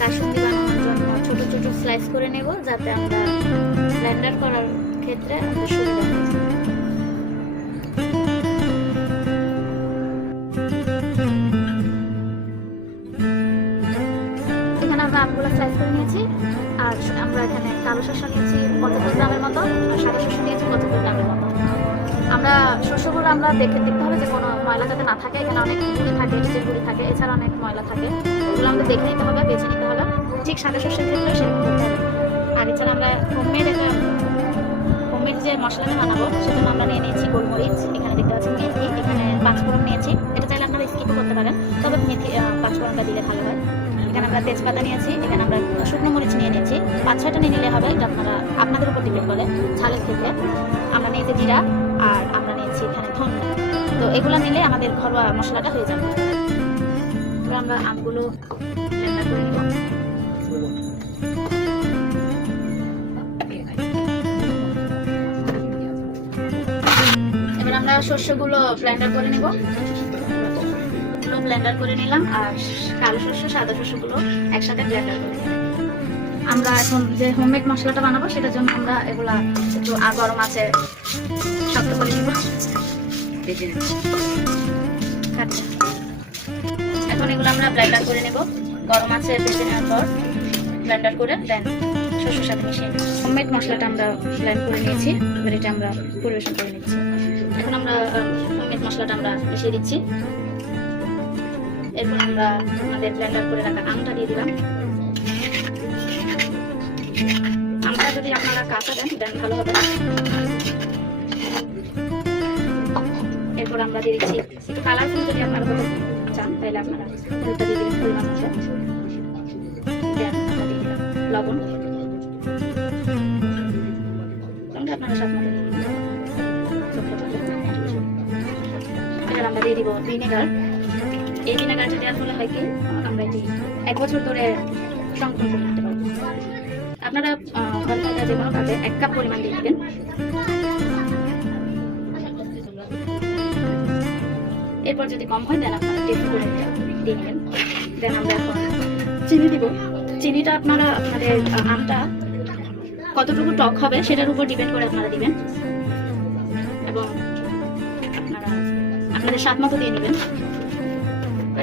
কাসুন্দি বানানোর জন্য ছোট ছোট স্লাইস করে নেব, যাতে আমরা ব্লেন্ডার করার ক্ষেত্রে আমাদের সুবিধা হয়। এখানে আমরা আমগুলো স্লাইস করে নিয়েছি। আর আমরা এখানে কালো শস্য নিয়েছি 75 গ্রামের মতো, আর সাদা শস্য নিয়েছি 75 গ্রামের মতো। আমরা শস্যগুলো আমরা দেখতে হবে যে কোনো ময়লা যাতে না থাকে। এখানে অনেক গুঁড়ি থাকে, নিচের গুঁড়ি থাকে, এছাড়া অনেক ময়লা থাকে। এগুলো আমাদের দেখে নিতে হবে, বেছে নিতে হবে। ঠিক সাদা শস্যের ক্ষেত্রে সেরকম করতে হবে। আর এছাড়া আমরা হোমমেড যে মশলাটা বানাবো সেজন্য আমরা নিয়ে নিয়েছি গোলমরিচ, এখানে দেখতে পাচ্ছি মেথি, এখানে পাঁচফোড়ন নিয়েছি। এটা চাইলে আপনারা স্কিপও করতে পারেন, তবে মেথি পাঁচফোড়নটা দিলে ভালো হয়। এখানে আমরা তেজপাতা নিয়েছি, এখানে আমরা শুকনো মরিচ নিয়ে নিয়েছি। 5-6টা নিয়ে নিলে হবে, এটা আপনাদের উপর ডিপেন্ড করে ঝালের ক্ষেত্রে। আমরা নিয়েছি জিরা, আর আমরা নিয়েছি এখানে ধনিয়া। তো এগুলো নিলে আমাদের ঘরোয়া মশলাটা হয়ে যাবে। এবার আমরা আমগুলো ব্লেন্ডার করে নিব। এবার আমরা শস্যগুলো ব্লেন্ডার করে নেব। ব্লেন্ডার করে নিলাম, আর কালো শস্য সাদা শস্যগুলো একসাথে ব্লেন্ডার করে নিলাম। আমরা এখন যে হোমমেড মশলাটা বানাবো সেটার জন্য আমরা এগুলা একটু গরম আছে শক্ত করে নিব। এখন এগুলো আমরা ব্লেন্ডার করে নেব। গরম আছে ভেজে নেওয়ার পর ব্লেন্ডার করে দেন শস্যের সাথে মিশিয়ে নেব। হোমমেড মশলাটা আমরা ব্লেন্ড করে নিয়েছি, এবার এটা আমরা পরিবেশন করে নিচ্ছি। এখন আমরা হোমমেড মশলাটা আমরা মিশিয়ে দিচ্ছি। এরপর আমরা আমাদের ব্লেন্ডার করে রাখা আমটা দিয়ে দিলাম। আমটা যদি আপনারা কাঁচা দেন ভালো হবে। এরপর আমরা দিয়ে দিচ্ছি একটু কালারফুল, যদি আপনারা চান তাহলে আপনারা হলুদটা দিয়ে দিবেন পরিমাণ মতো। দেন আমরা দিয়ে দিলাম লবণ, আপনারা স্বাদ মতো দিয়ে দিবেন। এবার আমরা দিয়ে দিব ভিনেগার। এই ভিনেগারটা দেওয়ার ফলে হয় কি, আমরা এটি 1 বছর ধরে সংরক্ষণ করে রাখতে পারবো। আপনারা ঘর থেকে যে কোনো কাজে 1 কাপ পরিমাণ দিয়ে দিবেন। এরপর যদি কম হয় দেন আপনারা টেস্ট করে দিয়ে নেবেন। দেন আমরা এখন চিনি দিব। চিনিটা আপনারা আপনাদের আমটা কতটুকু টক হবে সেটার উপর ডিপেন্ড করে আপনারা দিবেন, এবং আপনারা আপনাদের স্বাদ মতো দিয়ে নেবেন।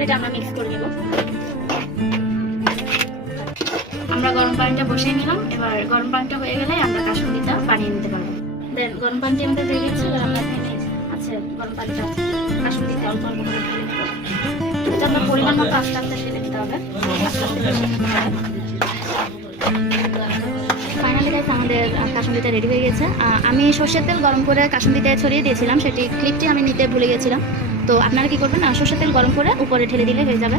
এটা আমরা মিক্স করে নিব। আমরা গরম পানিটা বসিয়ে নিলাম। এবার গরম পানিটা হয়ে গেলে আমরা কাসুন্দিটা বানিয়ে নিতে পারবো। দেন গরম পানিটা আমাদের হয়ে গেছে। এবার আমরা এখানে আছে গরম পানিটা কাসুন্দিতে অল্প অল্প করে ঢেলে নেব। এটা আমরা পরিমাণ মতো আস্তে আস্তে ঢেলে নিতে হবে। ফাইনালি গাইস আমাদের কাসুন্দিটা রেডি হয়ে গেছে। আমি সর্ষের তেল গরম করে কাসুন্দিতে ছড়িয়ে দিয়েছিলাম, সেটি ক্লিপটি আমি নিতে ভুলে গেছিলাম। তো আপনারা কি করবেন, সর্ষের তেল গরম করে উপরে ঢেলে দিলে হয়ে যাবে।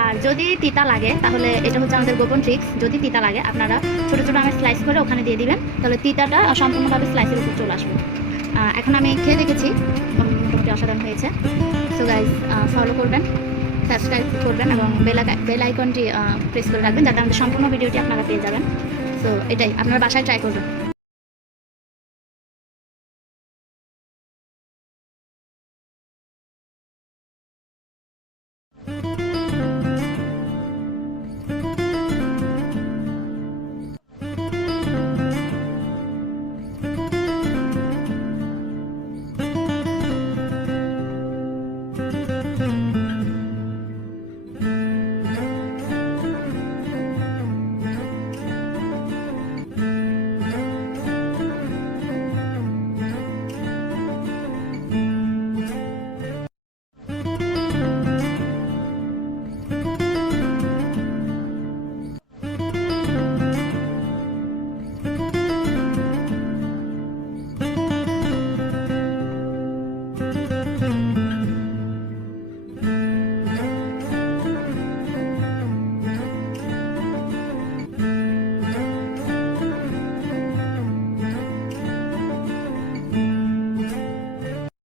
আর যদি তিতা লাগে তাহলে এটা হচ্ছে আমাদের গোপন ট্রিক্স, যদি তিতা লাগে আপনারা ছোটো ছোটো আমি স্লাইস করে ওখানে দিয়ে দিবেন, তাহলে তিতাটা সম্পূর্ণভাবে স্লাইসের উপর চলে আসবে। এখন আমি খেয়ে দেখেছি, মোটামুটি অসাধারণ হয়েছে। সো গাইজ ফলো করবেন, সাবস্ক্রাইব করবেন এবং বেল আইকনটি প্রেস করে রাখবেন, যাতে আমাদের সম্পূর্ণ ভিডিওটি আপনারা পেয়ে যাবেন। সো এটাই, আপনারা বাসায় ট্রাই করবেন।